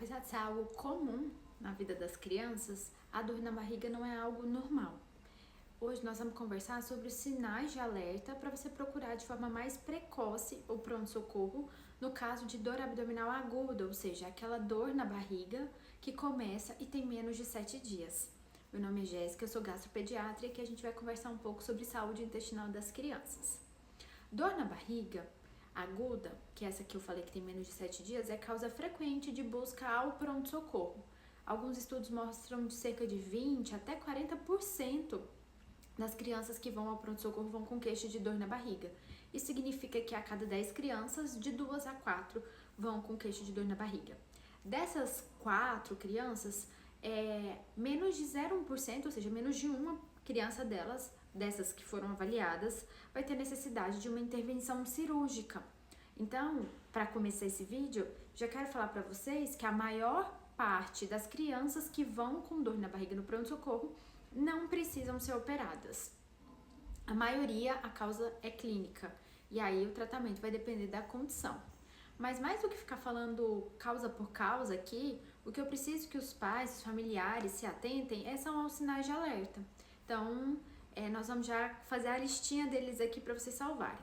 Apesar de ser algo comum na vida das crianças, a dor na barriga não é algo normal. Hoje nós vamos conversar sobre os sinais de alerta para você procurar de forma mais precoce o pronto-socorro no caso de dor abdominal aguda, ou seja, aquela dor na barriga que começa e tem menos de 7 dias. Meu nome é Jéssica, eu sou gastropediatra e aqui a gente vai conversar um pouco sobre saúde intestinal das crianças. Dor na barriga aguda, que é essa que eu falei que tem menos de 7 dias, é causa frequente de busca ao pronto-socorro. Alguns estudos mostram de cerca de 20 até 40% das crianças que vão ao pronto-socorro vão com queixa de dor na barriga. Isso significa que a cada 10 crianças, de 2 a 4 vão com queixa de dor na barriga. Dessas 4 crianças, menos de 0,1%, ou seja, menos de uma criança dessas que foram avaliadas, vai ter necessidade de uma intervenção cirúrgica. Então, para começar esse vídeo, já quero falar para vocês que a maior parte das crianças que vão com dor na barriga no pronto-socorro não precisam ser operadas. A maioria, a causa é clínica, e aí o tratamento vai depender da condição. Mas mais do que ficar falando causa por causa aqui, o que eu preciso que os pais, os familiares se atentem são aos sinais de alerta. Então, nós vamos já fazer a listinha deles aqui para vocês salvarem.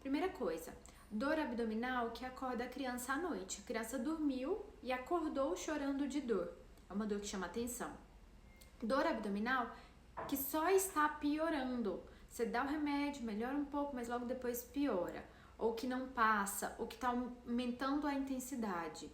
Primeira coisa, dor abdominal que acorda a criança à noite. A criança dormiu e acordou chorando de dor. É uma dor que chama atenção. Dor abdominal que só está piorando. Você dá o remédio, melhora um pouco, mas logo depois piora. Ou que não passa, ou que está aumentando a intensidade.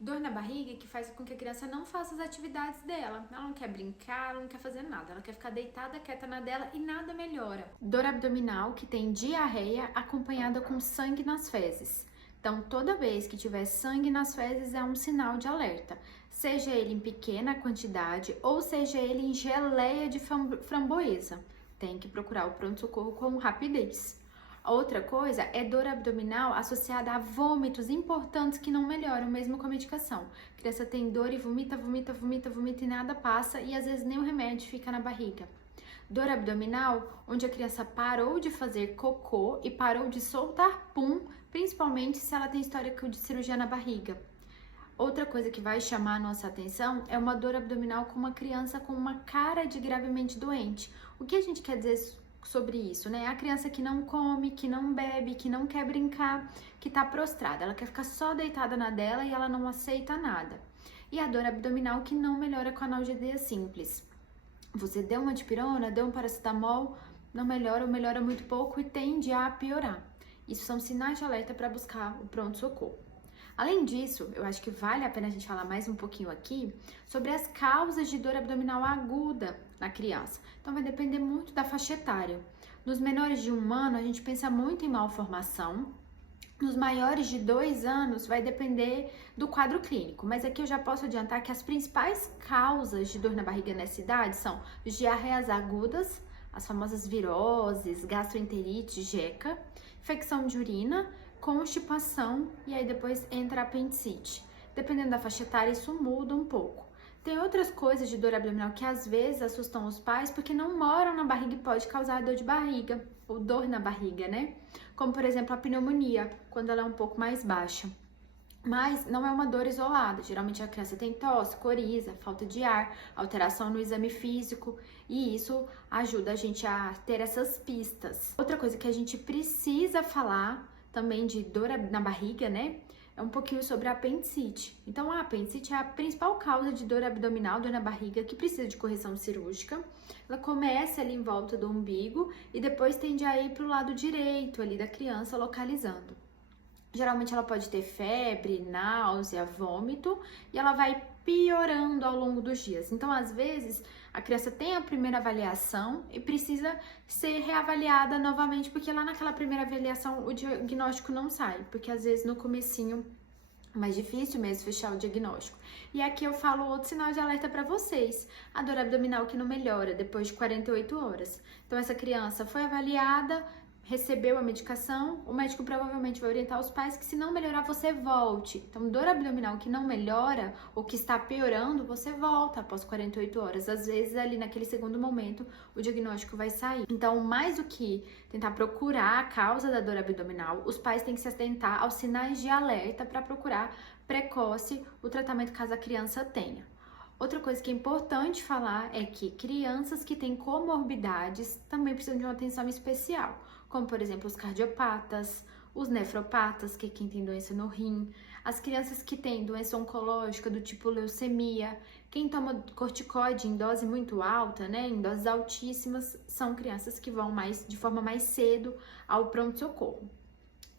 Dor na barriga que faz com que a criança não faça as atividades dela. Ela não quer brincar, ela não quer fazer nada. Ela quer ficar deitada, quieta na dela e nada melhora. Dor abdominal que tem diarreia acompanhada com sangue nas fezes. Então, toda vez que tiver sangue nas fezes é um sinal de alerta. Seja ele em pequena quantidade ou seja ele em geleia de framboesa. Tem que procurar o pronto-socorro com rapidez. Outra coisa é dor abdominal associada a vômitos importantes que não melhoram mesmo com a medicação. A criança tem dor e vomita e nada passa e às vezes nem o remédio fica na barriga. Dor abdominal onde a criança parou de fazer cocô e parou de soltar pum, principalmente se ela tem histórico de cirurgia na barriga. Outra coisa que vai chamar a nossa atenção é uma dor abdominal com uma criança com uma cara de gravemente doente. O que a gente quer dizer sobre isso, né? A criança que não come, que não bebe, que não quer brincar, que tá prostrada. Ela quer ficar só deitada na dela e ela não aceita nada. E a dor abdominal que não melhora com analgesia simples. Você deu uma dipirona, deu um paracetamol, não melhora ou melhora muito pouco e tende a piorar. Isso são sinais de alerta para buscar o pronto-socorro. Além disso, eu acho que vale a pena a gente falar mais um pouquinho aqui sobre as causas de dor abdominal aguda na criança. Então vai depender muito da faixa etária. Nos menores de 1 ano, a gente pensa muito em malformação. Nos maiores de 2 anos, vai depender do quadro clínico. Mas aqui eu já posso adiantar que as principais causas de dor na barriga nessa idade são diarreias agudas, as famosas viroses, gastroenterite, jeca, infecção de urina, constipação e aí depois entra a apendicite. Dependendo da faixa etária, isso muda um pouco. Tem outras coisas de dor abdominal que às vezes assustam os pais porque não moram na barriga e pode causar dor de barriga ou dor na barriga, né? Como, por exemplo, a pneumonia, quando ela é um pouco mais baixa. Mas não é uma dor isolada. Geralmente a criança tem tosse, coriza, falta de ar, alteração no exame físico e isso ajuda a gente a ter essas pistas. Outra coisa que a gente precisa falar também de dor na barriga, né? É um pouquinho sobre a apendicite. Então, a apendicite é a principal causa de dor abdominal, dor na barriga, que precisa de correção cirúrgica. Ela começa ali em volta do umbigo e depois tende a ir para o lado direito ali da criança, localizando. Geralmente ela pode ter febre, náusea, vômito e ela vai piorando ao longo dos dias. Então, às vezes, a criança tem a primeira avaliação e precisa ser reavaliada novamente, porque lá naquela primeira avaliação o diagnóstico não sai, porque às vezes no comecinho é mais difícil mesmo fechar o diagnóstico. E aqui eu falo outro sinal de alerta para vocês, a dor abdominal que não melhora depois de 48 horas. Então, essa criança foi avaliada, recebeu a medicação, o médico provavelmente vai orientar os pais que se não melhorar, você volte. Então, dor abdominal que não melhora ou que está piorando, você volta após 48 horas. Às vezes, ali naquele segundo momento, o diagnóstico vai sair. Então, mais do que tentar procurar a causa da dor abdominal, os pais têm que se atentar aos sinais de alerta para procurar precoce o tratamento caso a criança tenha. Outra coisa que é importante falar é que crianças que têm comorbidades também precisam de uma atenção especial, como por exemplo os cardiopatas, os nefropatas, que é quem tem doença no rim, as crianças que têm doença oncológica do tipo leucemia, quem toma corticoide em dose muito alta, né, em doses altíssimas, são crianças que vão de forma mais cedo ao pronto-socorro.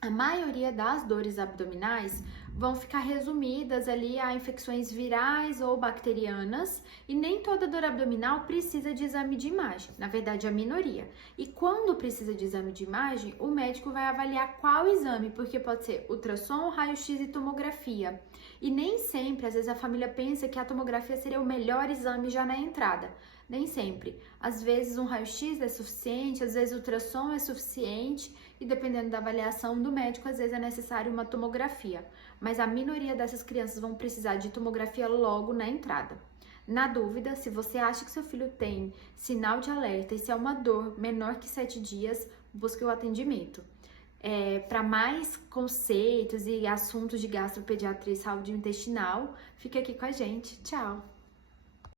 A maioria das dores abdominais vão ficar resumidas ali a infecções virais ou bacterianas e nem toda dor abdominal precisa de exame de imagem, na verdade a minoria. E quando precisa de exame de imagem, o médico vai avaliar qual exame, porque pode ser ultrassom, raio-x e tomografia. E nem sempre, às vezes a família pensa que a tomografia seria o melhor exame já na entrada. Nem sempre. Às vezes um raio-x é suficiente, às vezes o ultrassom é suficiente e dependendo da avaliação do médico, às vezes é necessário uma tomografia. Mas a minoria dessas crianças vão precisar de tomografia logo na entrada. Na dúvida, se você acha que seu filho tem sinal de alerta e se é uma dor menor que 7 dias, busque o atendimento. Para mais conceitos e assuntos de gastropediatria e saúde intestinal, fique aqui com a gente. Tchau!